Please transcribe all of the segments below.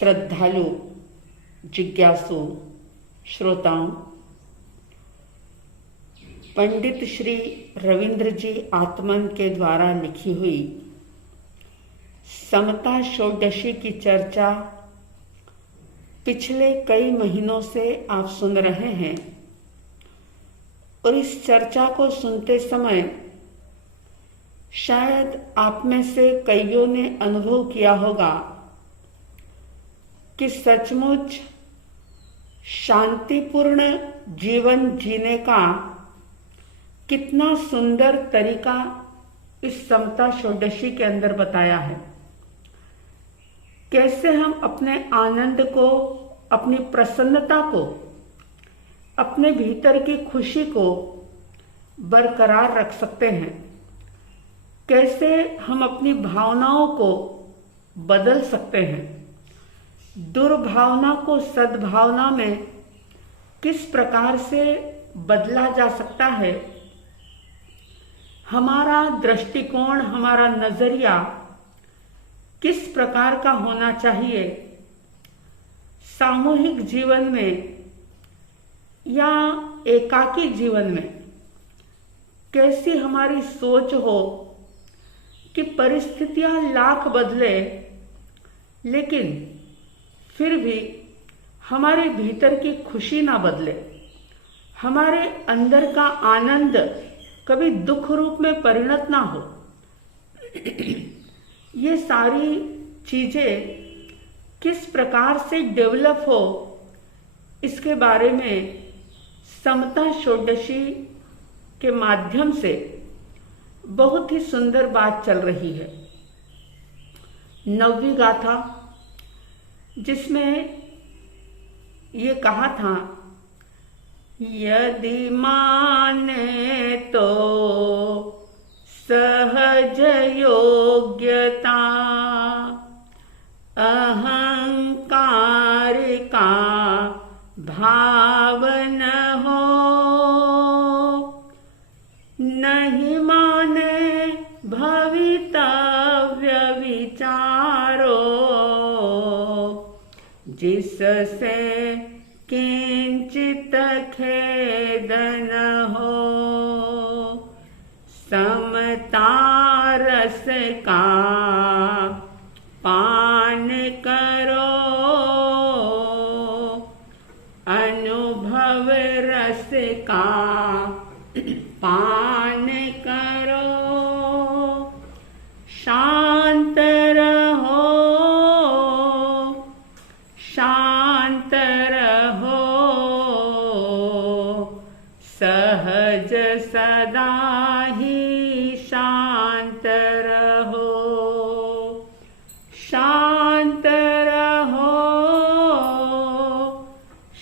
श्रद्धालु जिज्ञासु श्रोताओं, पंडित श्री रविंद्र जी आत्मन के द्वारा लिखी हुई समता षोडशी की चर्चा पिछले कई महीनों से आप सुन रहे हैं और इस चर्चा को सुनते समय शायद आप में से कईयों ने अनुभव किया होगा कि सचमुच शांतिपूर्ण जीवन जीने का कितना सुंदर तरीका इस समता षोडशी के अंदर बताया है। कैसे हम अपने आनंद को, अपनी प्रसन्नता को, अपने भीतर की खुशी को बरकरार रख सकते हैं, कैसे हम अपनी भावनाओं को बदल सकते हैं, दुर्भावना को सद्भावना में किस प्रकार से बदला जा सकता है, हमारा दृष्टिकोण, हमारा नजरिया किस प्रकार का होना चाहिए, सामूहिक जीवन में या एकाकी जीवन में कैसी हमारी सोच हो कि परिस्थितियां लाख बदले लेकिन फिर भी हमारे भीतर की खुशी ना बदले, हमारे अंदर का आनंद कभी दुख रूप में परिणत ना हो। ये सारी चीजें किस प्रकार से डेवलप हो, इसके बारे में समता षोडशी के माध्यम से बहुत ही सुंदर बात चल रही है। 9वीं गाथा जिसमें ये कहा था, यदि माने तो सहज योग्यता अहंकार का भाव न हो, नहीं माने भवितव्य विचारो, जिससे किंचित खेद न हो, समता रस का पान करो, अनुभव रस का पान करो, शांत रहो, शांत रहो, सहज सदा ही शांत रहो, शांत रहो,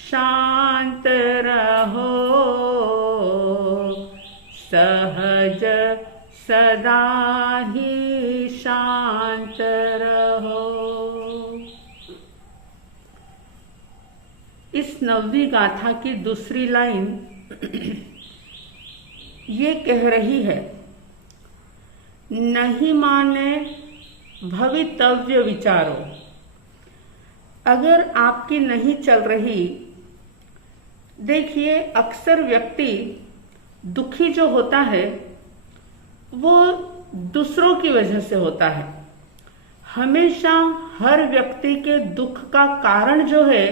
शांत रहो, सहज सदा ही शांत रहो। इस 9वीं गाथा की दूसरी लाइन ये कह रही है, नहीं माने भवितव्य विचारो। अगर आपकी नहीं चल रही, देखिए अक्सर व्यक्ति दुखी जो होता है वो दूसरों की वजह से होता है। हमेशा हर व्यक्ति के दुख का कारण जो है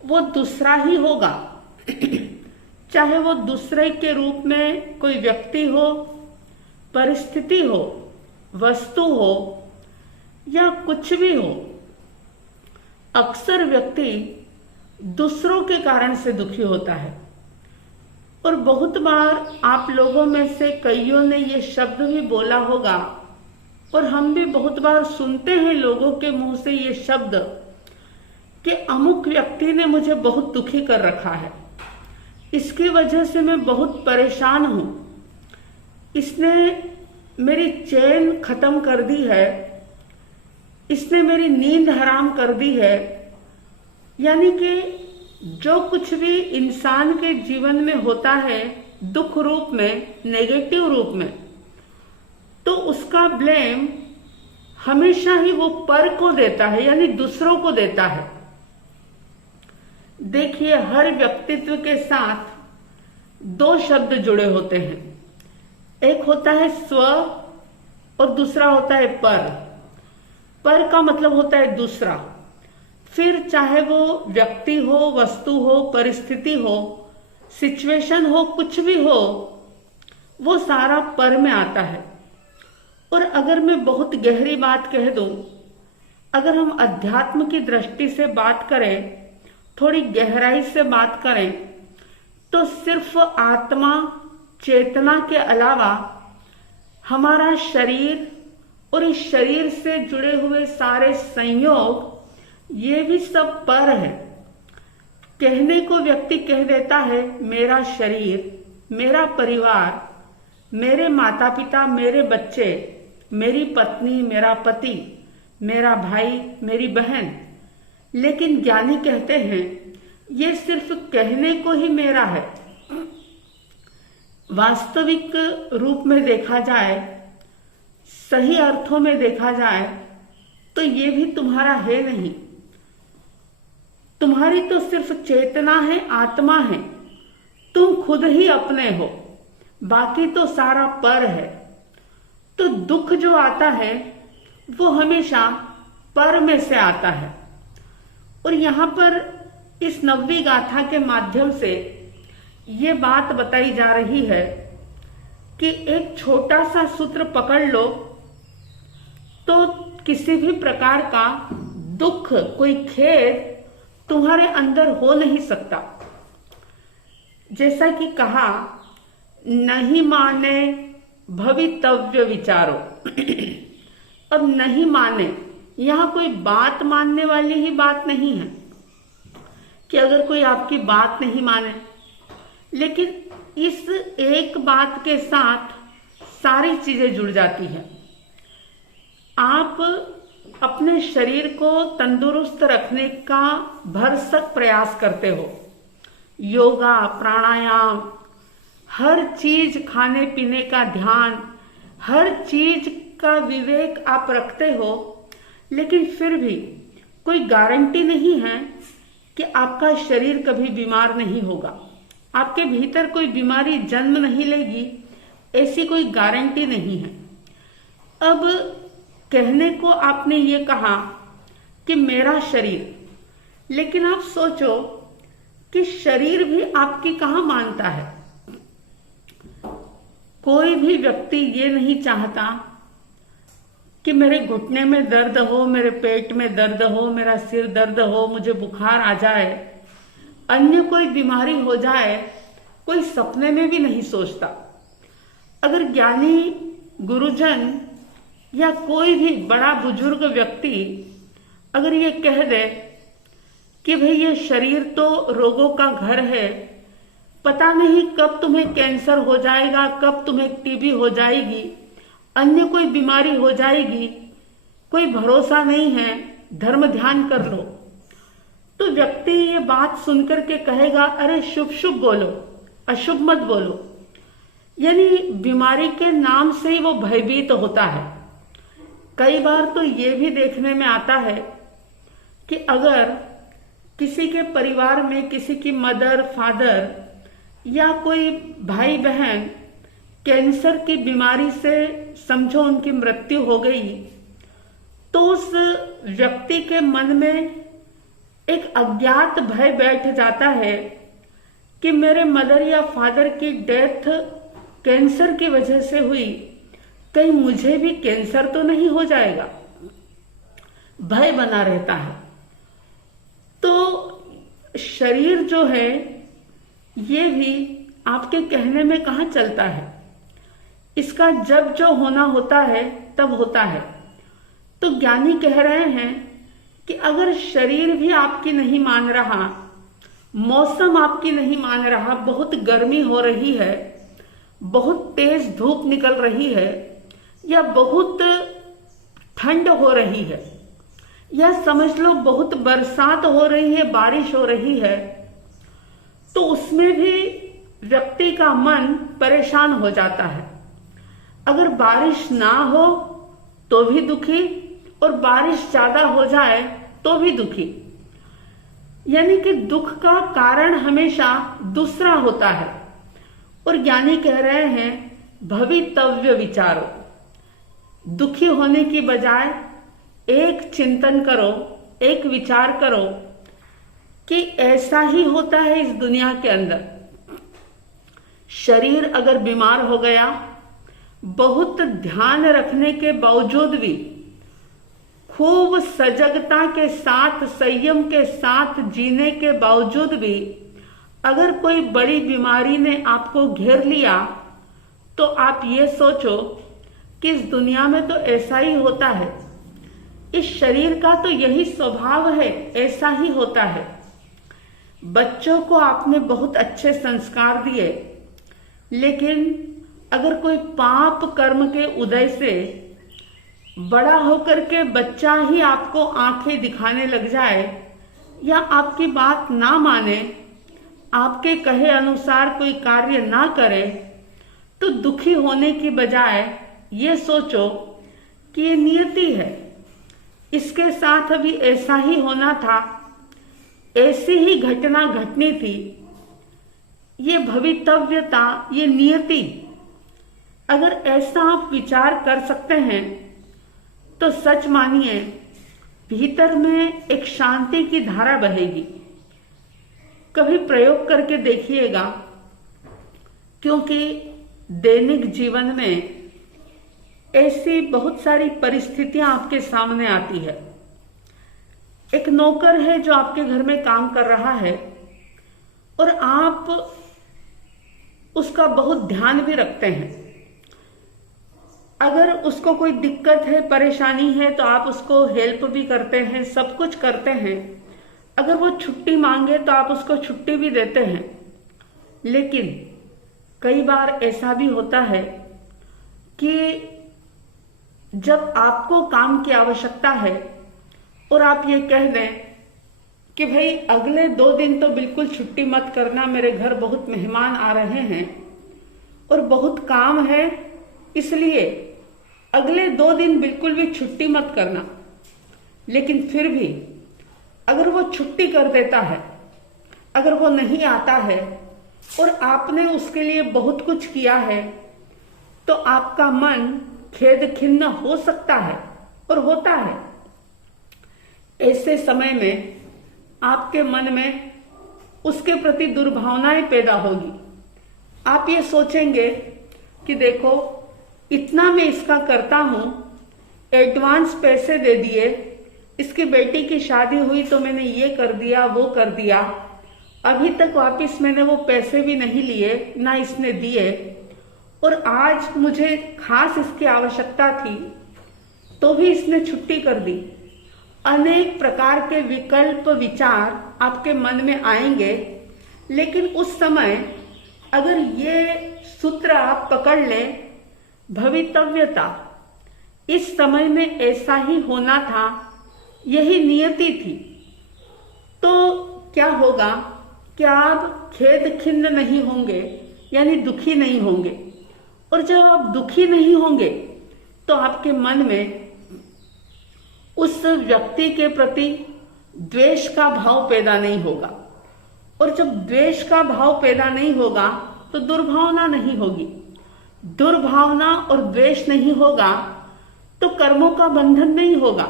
वो दूसरा ही होगा, चाहे वो दूसरे के रूप में कोई व्यक्ति हो, परिस्थिति हो, वस्तु हो या कुछ भी हो। अक्सर व्यक्ति दूसरों के कारण से दुखी होता है। और बहुत बार आप लोगों में से कईयों ने ये शब्द भी बोला होगा और हम भी बहुत बार सुनते हैं लोगों के मुंह से ये शब्द कि अमुक व्यक्ति ने मुझे बहुत दुखी कर रखा है, इसकी वजह से मैं बहुत परेशान हूं, इसने मेरी चैन खत्म कर दी है, इसने मेरी नींद हराम कर दी है। यानी कि जो कुछ भी इंसान के जीवन में होता है दुख रूप में, नेगेटिव रूप में, तो उसका ब्लेम हमेशा ही वो पर को देता है, यानी दूसरों को देता है। देखिए, हर व्यक्तित्व के साथ दो शब्द जुड़े होते हैं, एक होता है स्व और दूसरा होता है पर। पर का मतलब होता है दूसरा। फिर चाहे वो व्यक्ति हो, वस्तु हो, परिस्थिति हो, सिचुएशन हो, कुछ भी हो, वो सारा पर में आता है। और अगर मैं बहुत गहरी बात कह दूं, अगर हम अध्यात्म की दृष्टि से बात करें, थोड़ी गहराई से बात करें, तो सिर्फ आत्मा, चेतना के अलावा हमारा शरीर और इस शरीर से जुड़े हुए सारे संयोग, ये भी सब पर है। कहने को व्यक्ति कह देता है मेरा शरीर, मेरा परिवार, मेरे माता पिता, मेरे बच्चे, मेरी पत्नी, मेरा पति, मेरा भाई, मेरी बहन। लेकिन ज्ञानी कहते हैं ये सिर्फ कहने को ही मेरा है। वास्तविक रूप में देखा जाए, सही अर्थों में देखा जाए, तो ये भी तुम्हारा है नहीं। तुम्हारी तो सिर्फ चेतना है, आत्मा है, तुम खुद ही अपने हो, बाकी तो सारा पर है। तो दुख जो आता है वो हमेशा पर में से आता है। और यहां पर इस नववी गाथा के माध्यम से ये बात बताई जा रही है कि एक छोटा सा सूत्र पकड़ लो तो किसी भी प्रकार का दुख, कोई खेद तुम्हारे अंदर हो नहीं सकता। जैसा कि कहा, नहीं माने भवितव्य विचारो। अब नहीं माने, यहां कोई बात मानने वाली ही बात नहीं है कि अगर कोई आपकी बात नहीं माने, लेकिन इस एक बात के साथ सारी चीजें जुड़ जाती हैं। आप अपने शरीर को तंदुरुस्त रखने का भरसक प्रयास करते हो, योगा, प्राणायाम, हर चीज, खाने पीने का ध्यान, हर चीज का विवेक आप रखते हो, लेकिन फिर भी कोई गारंटी नहीं है कि आपका शरीर कभी बीमार नहीं होगा, आपके भीतर कोई बीमारी जन्म नहीं लेगी, ऐसी कोई गारंटी नहीं है। अब कहने को आपने ये कहा कि मेरा शरीर, लेकिन आप सोचो कि शरीर भी आपकी कहाँ मानता है। कोई भी व्यक्ति ये नहीं चाहता कि मेरे घुटने में दर्द हो, मेरे पेट में दर्द हो, मेरा सिर दर्द हो, मुझे बुखार आ जाए, अन्य कोई बीमारी हो जाए, कोई सपने में भी नहीं सोचता। अगर ज्ञानी गुरुजन या कोई भी बड़ा बुजुर्ग व्यक्ति अगर ये कह दे कि भाई ये शरीर तो रोगों का घर है, पता नहीं कब तुम्हें कैंसर हो जाएगा, कब तुम्हें टीबी हो जाएगी, अन्य कोई बीमारी हो जाएगी, कोई भरोसा नहीं है, धर्म ध्यान कर लो, तो व्यक्ति ये बात सुनकर के कहेगा अरे शुभ शुभ बोलो, अशुभ मत बोलो। यानी बीमारी के नाम से ही वो भयभीत होता है। कई बार तो ये भी देखने में आता है कि अगर किसी के परिवार में किसी की मदर, फादर या कोई भाई बहन कैंसर की बीमारी से समझो उनकी मृत्यु हो गई, तो उस व्यक्ति के मन में एक अज्ञात भय बैठ जाता है कि मेरे मदर या फादर की डेथ कैंसर की वजह से हुई, कहीं मुझे भी कैंसर तो नहीं हो जाएगा, भय बना रहता है। तो शरीर जो है ये भी आपके कहने में कहाँ चलता है, इसका जब जो होना होता है तब होता है। तो ज्ञानी कह रहे हैं कि अगर शरीर भी आपकी नहीं मान रहा, मौसम आपकी नहीं मान रहा, बहुत गर्मी हो रही है, बहुत तेज धूप निकल रही है, या बहुत ठंड हो रही है, या समझ लो बहुत बरसात हो रही है, बारिश हो रही है, तो उसमें भी व्यक्ति का मन परेशान हो जाता है। अगर बारिश ना हो तो भी दुखी, और बारिश ज्यादा हो जाए तो भी दुखी। यानी कि दुख का कारण हमेशा दूसरा होता है। और ज्ञानी कह रहे हैं भवितव्य विचारो। दुखी होने की बजाय एक चिंतन करो, एक विचार करो कि ऐसा ही होता है इस दुनिया के अंदर। शरीर अगर बीमार हो गया, बहुत ध्यान रखने के बावजूद भी, खूब सजगता के साथ, संयम के साथ जीने के बावजूद भी अगर कोई बड़ी बीमारी ने आपको घेर लिया, तो आप ये सोचो कि इस दुनिया में तो ऐसा ही होता है, इस शरीर का तो यही स्वभाव है, ऐसा ही होता है। बच्चों को आपने बहुत अच्छे संस्कार दिए, लेकिन अगर कोई पाप कर्म के उदय से बड़ा होकर के बच्चा ही आपको आंखें दिखाने लग जाए या आपकी बात ना माने, आपके कहे अनुसार कोई कार्य ना करे, तो दुखी होने की बजाय ये सोचो कि ये नियति है, इसके साथ अभी ऐसा ही होना था, ऐसी ही घटना घटनी थी। ये भवितव्यता, ये नियति, अगर ऐसा आप विचार कर सकते हैं तो सच मानिए भीतर में एक शांति की धारा बहेगी। कभी प्रयोग करके देखिएगा, क्योंकि दैनिक जीवन में ऐसी बहुत सारी परिस्थितियां आपके सामने आती है। एक नौकर है जो आपके घर में काम कर रहा है और आप उसका बहुत ध्यान भी रखते हैं। अगर उसको कोई दिक्कत है, परेशानी है, तो आप उसको हेल्प भी करते हैं, सब कुछ करते हैं। अगर वो छुट्टी मांगे तो आप उसको छुट्टी भी देते हैं। लेकिन कई बार ऐसा भी होता है कि जब आपको काम की आवश्यकता है और आप ये कह दें कि भाई अगले 2 दिन तो बिल्कुल छुट्टी मत करना, मेरे घर बहुत मेहमान आ रहे हैं और बहुत काम है, इसलिए अगले 2 दिन बिल्कुल भी छुट्टी मत करना। लेकिन फिर भी अगर वो छुट्टी कर देता है, अगर वो नहीं आता है और आपने उसके लिए बहुत कुछ किया है, तो आपका मन खेद खिन्न हो सकता है और होता है। ऐसे समय में आपके मन में उसके प्रति दुर्भावनाएं पैदा होगी। आप ये सोचेंगे कि देखो, इतना मैं इसका करता हूं, एडवांस पैसे दे दिए, इसकी बेटी की शादी हुई तो मैंने ये कर दिया, वो कर दिया, अभी तक वापस मैंने वो पैसे भी नहीं लिए, ना इसने दिए, और आज मुझे खास इसकी आवश्यकता थी तो भी इसने छुट्टी कर दी। अनेक प्रकार के विकल्प विचार आपके मन में आएंगे। लेकिन उस समय अगर ये सूत्र आप पकड़ लें, भवितव्यता, इस समय में ऐसा ही होना था, यही नियति थी, तो क्या होगा कि आप खेद खिन्न नहीं होंगे, यानी दुखी नहीं होंगे। और जब आप दुखी नहीं होंगे तो आपके मन में उस व्यक्ति के प्रति द्वेष का भाव पैदा नहीं होगा। और जब द्वेष का भाव पैदा नहीं होगा तो दुर्भावना नहीं होगी। दुर्भावना और द्वेष नहीं होगा तो कर्मों का बंधन नहीं होगा,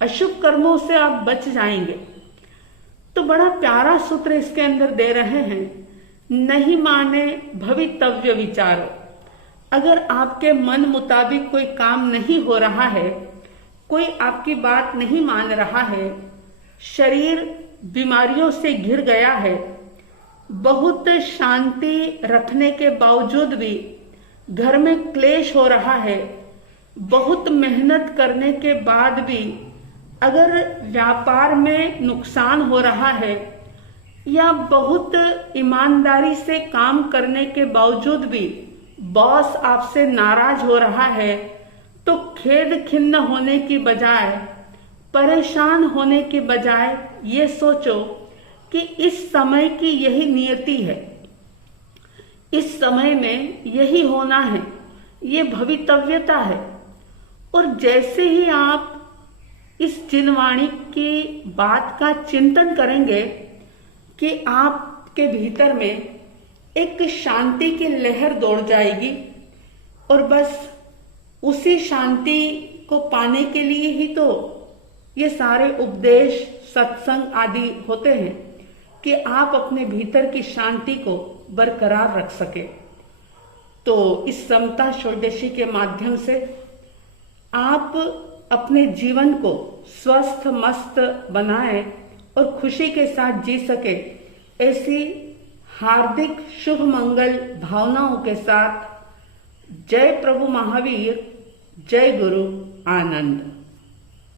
अशुभ कर्मों से आप बच जाएंगे। तो बड़ा प्यारा सूत्र इसके अंदर दे रहे हैं, नहीं माने भवितव्य विचारो। अगर आपके मन मुताबिक कोई काम नहीं हो रहा है, कोई आपकी बात नहीं मान रहा है, शरीर बीमारियों से घिर गया है, बहुत शांति रखने के बावजूद भी घर में क्लेश हो रहा है, बहुत मेहनत करने के बाद भी अगर व्यापार में नुकसान हो रहा है या बहुत ईमानदारी से काम करने के बावजूद भी बॉस आपसे नाराज हो रहा है, तो खेद खिन्न होने की बजाय, परेशान होने की बजाय ये सोचो कि इस समय की यही नियति है, इस समय में यही होना है, ये भवितव्यता है। और जैसे ही आप इस जिनवाणी की बात का चिंतन करेंगे कि आपके भीतर में एक शांति की लहर दौड़ जाएगी और बस उसी शांति को पाने के लिए ही तो ये सारे उपदेश सत्संग आदि होते हैं कि आप अपने भीतर की शांति को बरकरार रख सके। तो इस समता षोडशी के माध्यम से आप अपने जीवन को स्वस्थ मस्त बनाएं और खुशी के साथ जी सके, ऐसी हार्दिक शुभ मंगल भावनाओं के साथ जय प्रभु महावीर, जय गुरु आनंद।